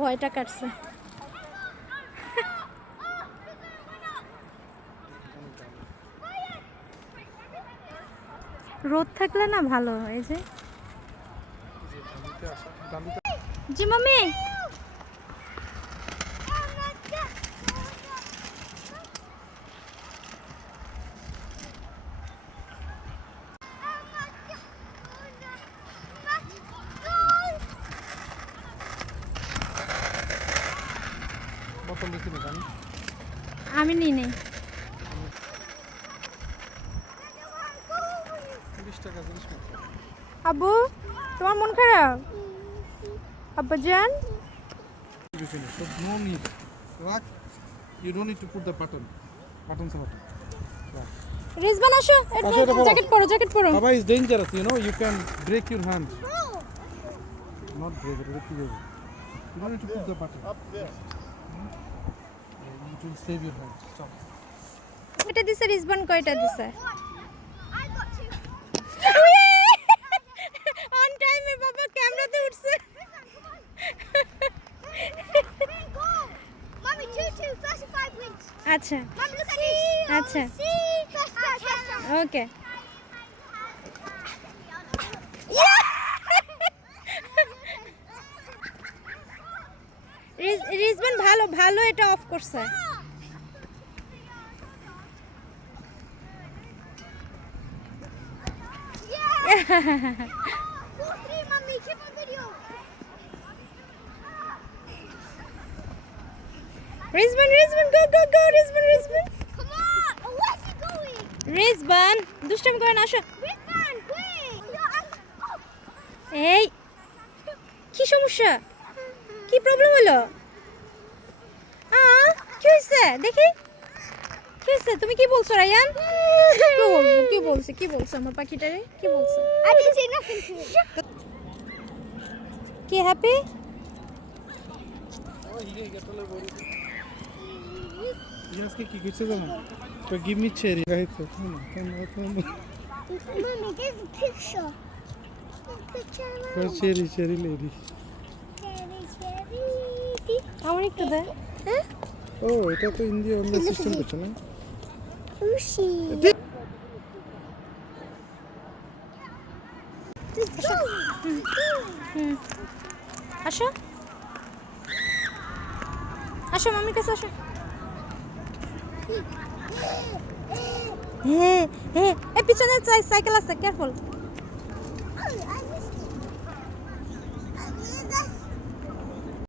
ভয়টা কাটছে। রোদ থাকলে না ভালো হয় যে। জি মাম্মি, আমি নিই নেই। 30 টাকা জিনিস মাত্র। আব্বু তোমার মন খারাপ? আব্বা জান, You finish. So no need. Right? You don't need to put the button. Buttons are button. Right. Rizwan আসো, আসো, এটা পরো। জ্যাকেট পরো, জ্যাকেট পরো। Baba is dangerous, you know. You can break your hand. Not break it. You don't need to put the button. Up there. It will save your hand. Stop. এটা দিছে রিজবান, কয়টা দিছে? অন টাইমে বাবা ক্যামেরাতে উঠছে। Mommy, 2-2, 35 wins. আচ্ছা Mommy, look at this. আচ্ছা, First touchdown. ওকে। রিজবান ভালো ভালো এটা অফ করছে। Yeah. 4-3, Mommy, keep on video. Rizwan Rizwan go go go, Rizwan Rizwan Come on. Oh, where's he going? Rizwan দুষ্টামি করে না, আসো। Rizwan, quick. এই কি সমস্যা, কি প্রবলেম হলো? কি হয়েছে দেখি, কি হয়েছে? তুমি কি বলছো রায়ান? কি বলছো আমার পাখিটারে? কি বলছো? I didn't say nothing to him. কি হ্যাপি? Yes, কি কিছু জানো? তো give me cherry. Right. Mommy, there's a picture. Cherry lady. আমার একটু দে। Oh, এটা তো ইন্ডিয়া অন্য সিস্টেম করছে না? Lucy. আসো আসো, মামির কাছে আসো। হ্যাঁ হ্যাঁ, এই পিছনে সাইকেল আছে, কেয়ারফুল।